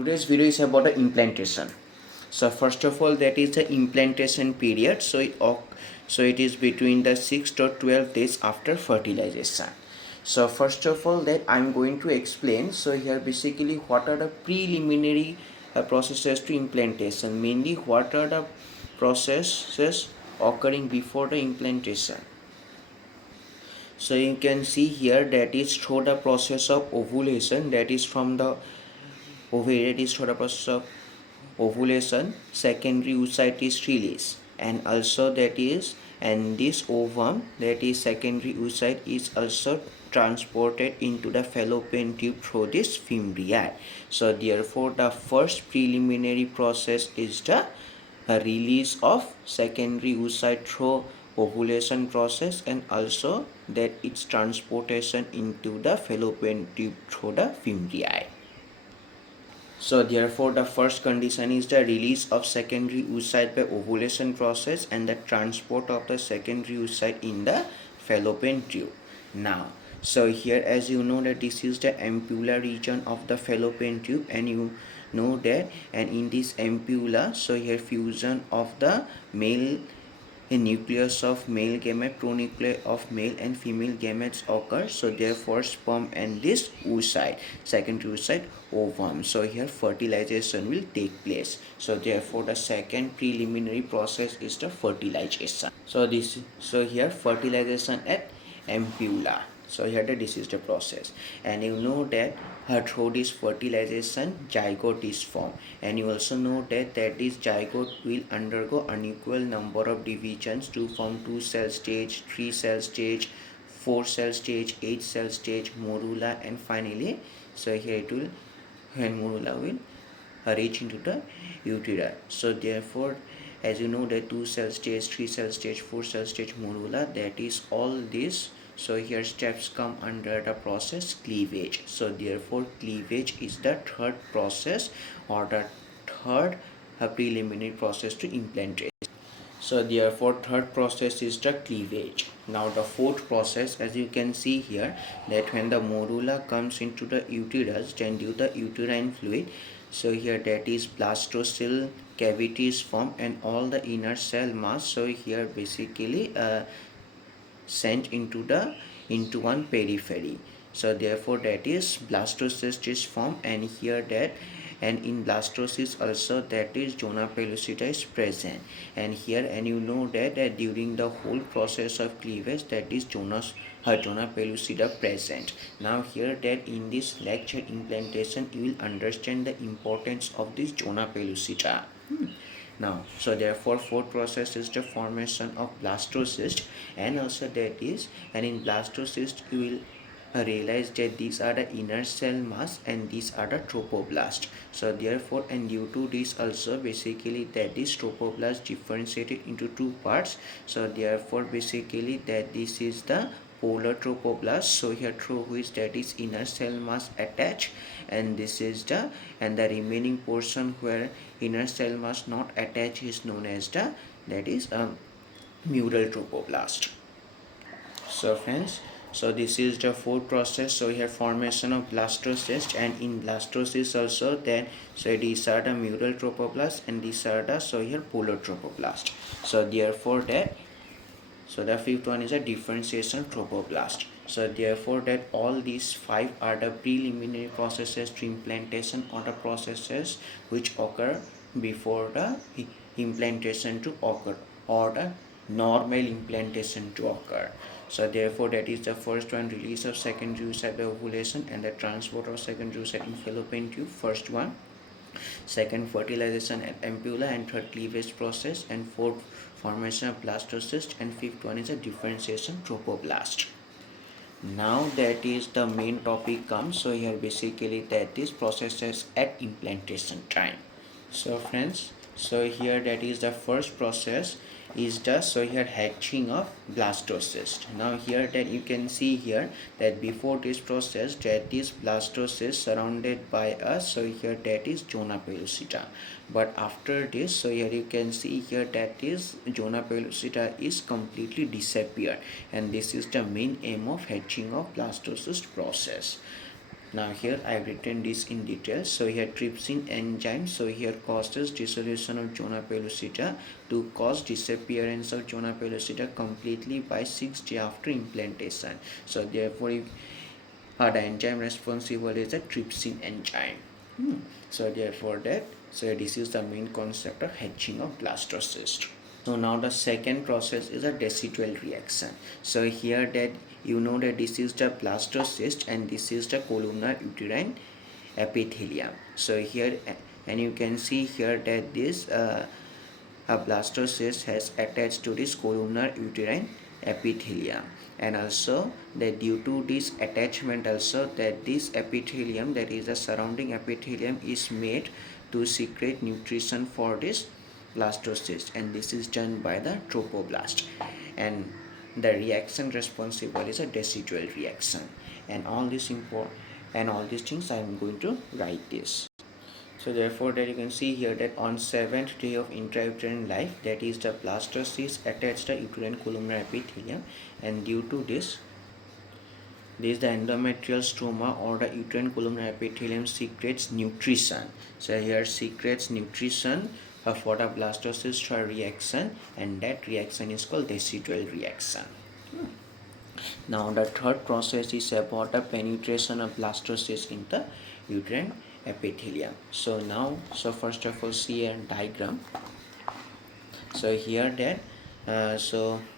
Today's video is about the implantation. So first of all, that is the implantation period. So it is between the 6 to 12 days after fertilization. So first of all, that I'm going to explain. So here basically what are the preliminary processes to implantation. Mainly what are the processes occurring before the implantation. So you can see here that is through the process of ovulation, that is from the ovary, that is through the process of ovulation, secondary oocyte is released, and also that is, and this ovum, that is secondary oocyte, is also transported into the fallopian tube through this fimbriae. So therefore the first preliminary process is the release of secondary oocyte through ovulation process, and also that its transportation into the fallopian tube through the fimbriae. So therefore the first condition is the release of secondary oocyte by ovulation process and the transport of the secondary oocyte in the fallopian tube. Now, so here as you know that this is the ampulla region of the fallopian tube, and you know that, and in this ampulla, so here fusion of the male a nucleus of male gamete, pronuclei of male and female gametes occur. So therefore sperm and this oocyte, secondary oocyte, ovum. So here fertilization will take place. So therefore the second preliminary process is the fertilization. So here fertilization at ampulla. So here this is the process, and you know that through this fertilization zygote is formed, and you also know that this zygote will undergo unequal number of divisions to form 2 cell stage, 3 cell stage, 4 cell stage, 8 cell stage, morula, and finally so here it will, and morula will reach into the uteri. So therefore as you know that 2 cell stage, 3 cell stage, 4 cell stage, morula, that is all this. So here steps come under the process cleavage. So therefore cleavage is the third process, or the third preliminary process to implantation. So therefore third process is the cleavage. Now the fourth process, as you can see here, that when the morula comes into the uterus, then due the uterine fluid, so here that is blastocyst cavities form and all the inner cell mass, so here basically sent into one periphery. So therefore that is blastocyst is formed, and here that, and in blastocyst also that is zona pellucida is present, and here, and you know that during the whole process of cleavage that is zona pellucida present. Now here that in this lecture implantation you will understand the importance of this zona pellucida. Now so therefore fourth process is the formation of blastocyst, and also that is, and in blastocyst you will realize that these are the inner cell mass and these are the trophoblast. So therefore, and due to this also basically that is trophoblast differentiated into two parts. So therefore basically that this is the polar trophoblast, so here through which that is inner cell mass attached, and this is the, and the remaining portion where inner cell mass not attached is known as the, that is mural trophoblast. So friends, so this is the fourth process. So here formation of blastocyst, and in blastocyst also then, so these are the mural trophoblast and these are the, so here polar trophoblast. So therefore that, so the fifth one is a differentiation trophoblast. So therefore that all these five are the preliminary processes to implantation, or the processes which occur before the implantation to occur, or the normal implantation to occur. So therefore that is the first one, release of secondary oocyte by ovulation and the transport of secondary oocyte in fallopian tube, first one. Second, fertilization at ampulla, and third cleavage process, and fourth formation of blastocyst, and fifth one is a differentiation trophoblast. Now that is the main topic comes. So here basically that is processes at implantation time. So friends, so here that is the first process is the, so here hatching of blastocyst. Now here that you can see here that before this process that is blastocyst surrounded by us, so here that is zona pellucida, but after this, so here you can see here that is zona pellucida is completely disappeared, and this is the main aim of hatching of blastocyst process. Now here I have written this in detail. So here trypsin enzyme, so here causes dissolution of zona pellucida to cause disappearance of zona pellucida completely by 6 days after implantation. So therefore the enzyme responsible is a trypsin enzyme. So therefore this is the main concept of hatching of blastocyst. So now the second process is a decidual reaction. So here that you know that this is the blastocyst and this is the columnar uterine epithelium. So here and you can see here that this a blastocyst has attached to this columnar uterine epithelium, and also that due to this attachment also that this epithelium, that is the surrounding epithelium, is made to secrete nutrition for this blastocyst, and this is done by the trophoblast, and the reaction responsible is a decidual reaction, and all this and all these things I am going to write this. So therefore that you can see here that on 7th day of intrauterine life, that is the blastocyst attached the uterine columnar epithelium, and due to this the endometrial stroma or the uterine columnar epithelium secretes nutrition. So here secretes nutrition for the blastocyst reaction, and that reaction is called decidual reaction. Now the third process is about the penetration of blastocyst in the uterine epithelium. So first of all see a diagram. So here that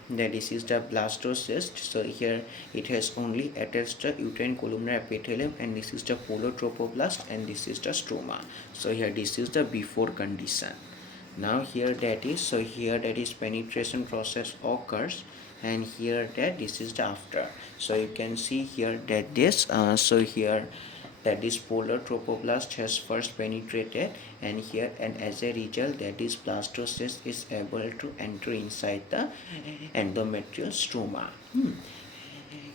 this is the blastocyst. So here it has only attached the uterine columnar epithelium, and this is the polar trophoblast, and this is the stroma. So here this is the before condition. Now here that is penetration process occurs, and here that this is the after. So you can see here that this that this polar trophoblast has first penetrated, and here and as a result that this blastocyst is able to enter inside the endometrial stroma.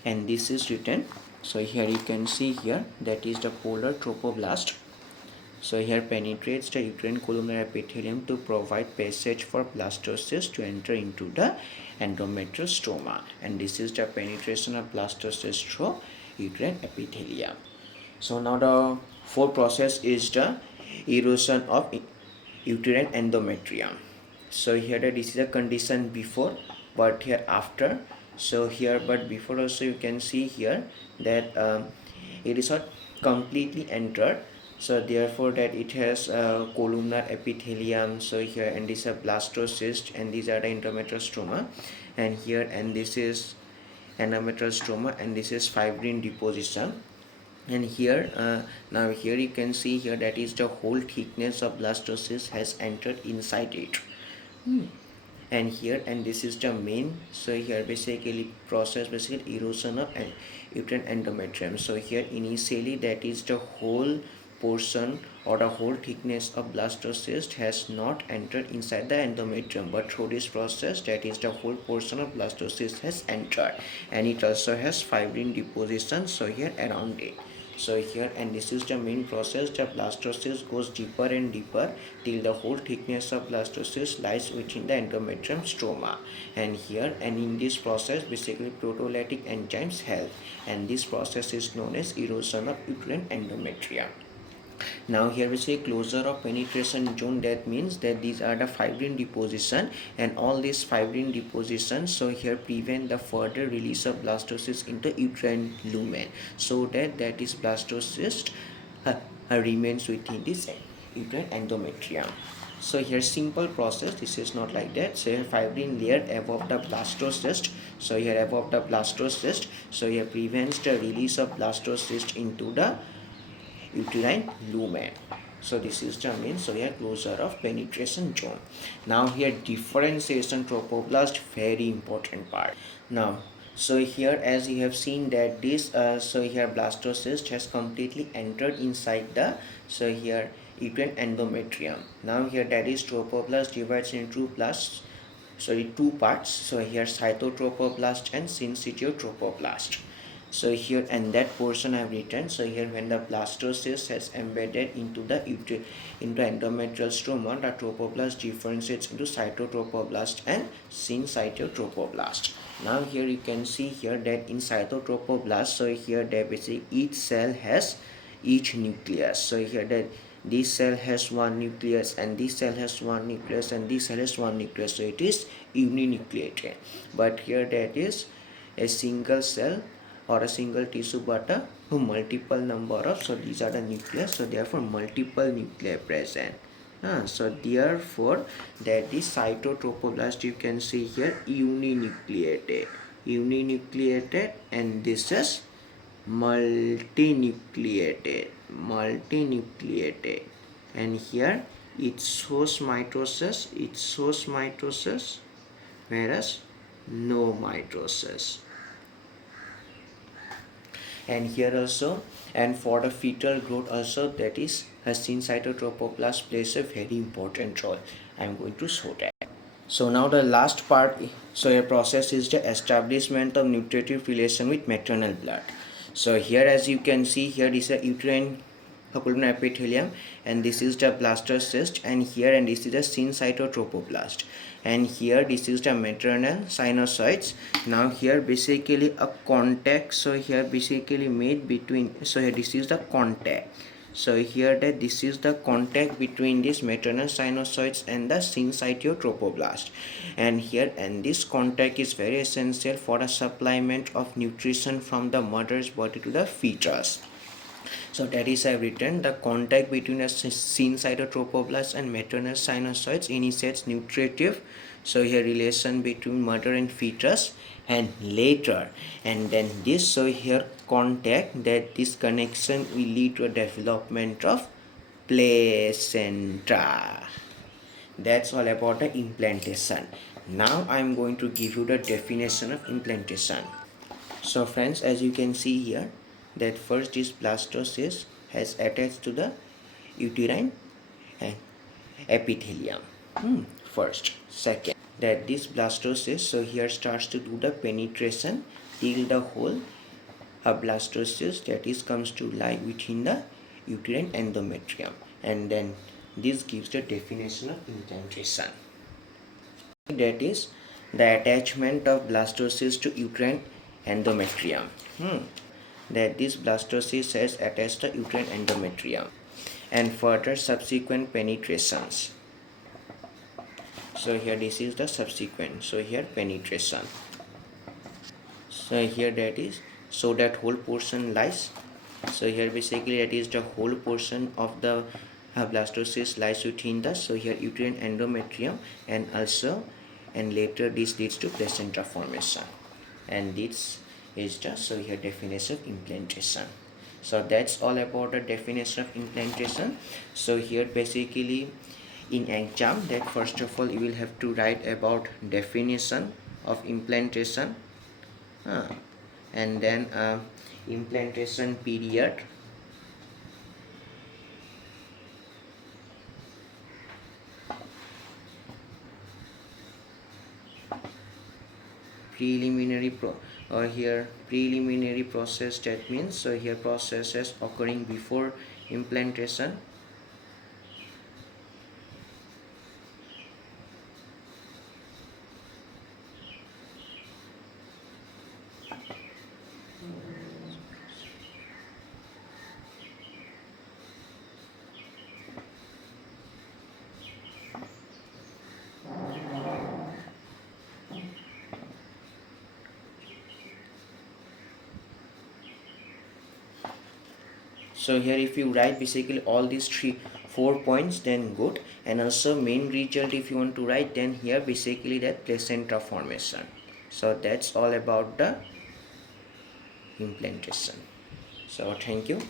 And this is written. So here you can see here that is the polar trophoblast. So here penetrates the uterine columnar epithelium to provide passage for blastocyst to enter into the endometrial stroma, and this is the penetration of blastocyst through uterine epithelium. So now the fourth process is the erosion of uterine endometrium. So here this is a condition before, but here after. So here but before also you can see here that it is not completely entered. So therefore that it has columnar epithelium. So here and this is a blastocyst, and these are the endometrial stroma, and here and this is endometrial stroma, and this is fibrin deposition. And here now here you can see here that is the whole thickness of blastocyst has entered inside it. And here and this is the main. So here basically erosion of uterine endometrium. So here initially that is the whole portion or the whole thickness of blastocyst has not entered inside the endometrium, but through this process that is the whole portion of blastocyst has entered, and it also has fibrin deposition so here around it. So here and this is the main process. The blastocyst goes deeper and deeper till the whole thickness of blastocyst lies within the endometrium stroma, and here and in this process basically proteolytic enzymes help, and this process is known as erosion of uterine endometrium. Now here we say closure of penetration zone, that means that these are the fibrin deposition, and all these fibrin deposition so here prevent the further release of blastocyst into uterine lumen, so that is blastocyst remains within this uterine endometrium. So here simple process, this is not like that. So here fibrin layer above the blastocyst, so here above the blastocyst, so here prevents the release of blastocyst into the uterine lumen. So this is the main. So here closure of penetration zone. Now here differentiation trophoblast, very important part. Now so here as you have seen that this so here blastocyst has completely entered inside the so here uterine endometrium. Now here that is trophoblast divides into two parts. So here cytotrophoblast and syncytiotrophoblast. So here, and that portion I have written. So here, when the blastocyst has embedded into the into endometrial stroma, the trophoblast differentiates into cytotrophoblast and syncytotrophoblast. Now here you can see here that in cytotrophoblast, so here that basically each cell has each nucleus. So here that this cell has one nucleus, and this cell has one nucleus, and this cell has one nucleus. So it is uninucleated. But here that is a single cell or a single tissue, but a multiple number of, so these are the nucleus, so therefore multiple nuclei present. So therefore that is cytotrophoblast, you can see here uninucleated, and this is multinucleated, and here it shows mitosis, whereas no mitosis. And here also, and for the fetal growth also, that is a syncytotrophoblast plays a very important role. I am going to show that. So now the last part, so a process is the establishment of nutritive relation with maternal blood. So here, as you can see here, this is a uterine occlusion epithelium, and this is the blastocyst, and here, and this is the syncytotrophoblast, and here this is the maternal sinusoids. Now here basically a contact, so here basically made between, so here this is the contact. So here that this is the contact between this maternal sinusoids and the syncytotrophoblast, and here, and this contact is very essential for the supplyment of nutrition from the mother's body to the fetus. So that is I have written, the contact between a syncytotrophoblast and maternal sinusoids initiates nutritive, so here relation between mother and fetus, and later, and then this, so here contact, that this connection will lead to a development of placenta. That's all about the implantation. Now I am going to give you the definition of implantation. So friends, as you can see here, that first is blastocyst has attached to the uterine epithelium. First. Second, that this blastocyst, so here starts to do the penetration till the whole blastocyst, that is comes to lie within the uterine endometrium, and then this gives the definition of implantation. That is the attachment of blastocyst to uterine endometrium. That this blastocyst has attached the uterine endometrium, and further subsequent penetrations. So here this is the subsequent, so here penetration. So here that is, so that whole portion lies, so here basically that is the whole portion of the blastocyst lies within the, so here uterine endometrium, and also, and later this leads to placenta formation, and this is just, so here definition of implantation. So that's all about the definition of implantation. So here basically in exam, that first of all you will have to write about definition of implantation, and then implantation period, preliminary preliminary process, that means, so here processes occurring before implantation, so here if you write basically all these 4 points, then good. And also main result if you want to write, then here basically that placenta formation. So that's all about the implantation. So thank you.